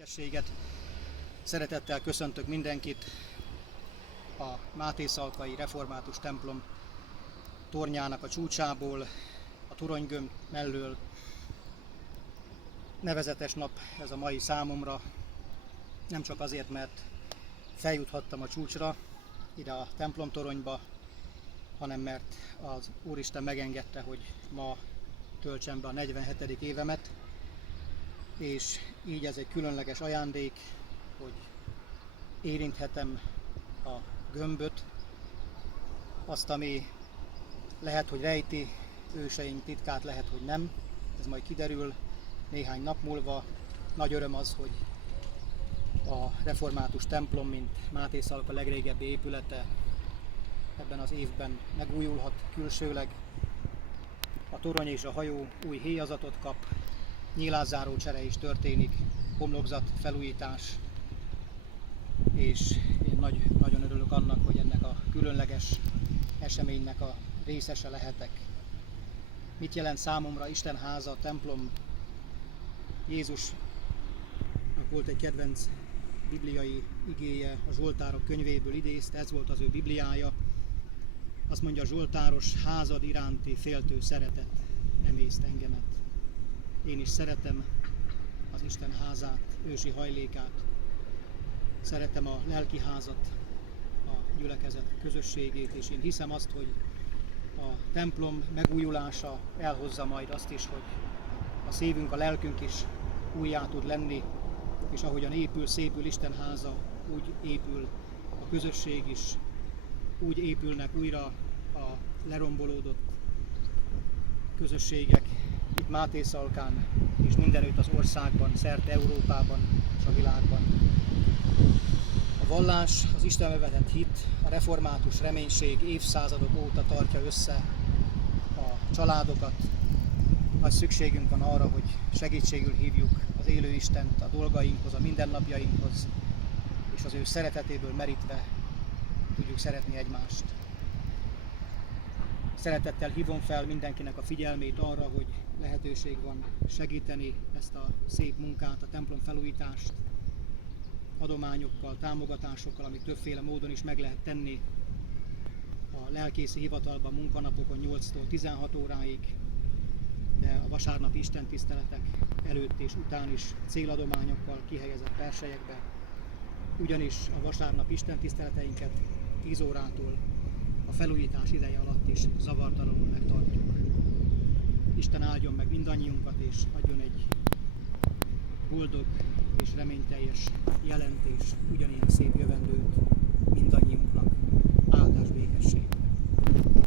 Békességet! Szeretettel köszöntök mindenkit a Mátészalkai Református templom tornyának a csúcsából, a Toronygömb mellől. Nevezetes nap ez a mai számomra, nem csak azért, mert feljuthattam a csúcsra, ide a templomtoronyba, hanem mert az Úristen megengedte, hogy ma töltsem be a 47. évemet, és így ez egy különleges ajándék, hogy érinthetem a gömböt, azt, ami lehet, hogy rejti őseink titkát, lehet, hogy nem, ez majd kiderül néhány nap múlva. Nagy öröm az, hogy a református templom, mint Mátészalka legrégebbi épülete ebben az évben megújulhat külsőleg. A torony és a hajó új héjazatot kap, nyílászáró csere is történik, homlokzat felújítás, és én nagyon örülök annak, hogy ennek a különleges eseménynek a részese lehetek. Mit jelent számomra Isten háza, templom? Jézusnak volt egy kedvenc bibliai igéje, a Zsoltárok könyvéből idézte, ez volt az ő bibliája. Azt mondja a zsoltáros: házad iránti féltő szeretet emészt engemet. Én is szeretem az Isten házát, ősi hajlékát, szeretem a lelki házat, a gyülekezet közösségét, és én hiszem azt, hogy a templom megújulása elhozza majd azt is, hogy a szívünk, a lelkünk is újjá tud lenni, és ahogyan épül, szépül Isten háza, úgy épül a közösség is, úgy épülnek újra a lerombolódott közösségek itt Mátészalkán és mindenütt az országban, szerte Európában és a világban. A vallás, az Istenbe vetett hit, a református reménység évszázadok óta tartja össze a családokat. Nagy szükségünk van arra, hogy segítségül hívjuk az élő Istent a dolgainkhoz, a mindennapjainkhoz, és az ő szeretetéből merítve tudjuk szeretni egymást. Szeretettel hívom fel mindenkinek a figyelmét arra, hogy lehetőség van segíteni ezt a szép munkát, a templom felújítást, adományokkal, támogatásokkal, amit többféle módon is meg lehet tenni. A lelkészi hivatalban munkanapokon 8-tól 16 óráig, de a vasárnapi istentiszteletek előtt és után is céladományokkal kihelyezett perselyekbe. Ugyanis a vasárnapi istentiszteleteinket 10 órától a felújítás ideje alatt is zavartalanul megtartjuk. Isten áldjon meg mindannyiunkat, és adjon egy boldog és reményteljes jelentés, ugyanilyen szép jövendőt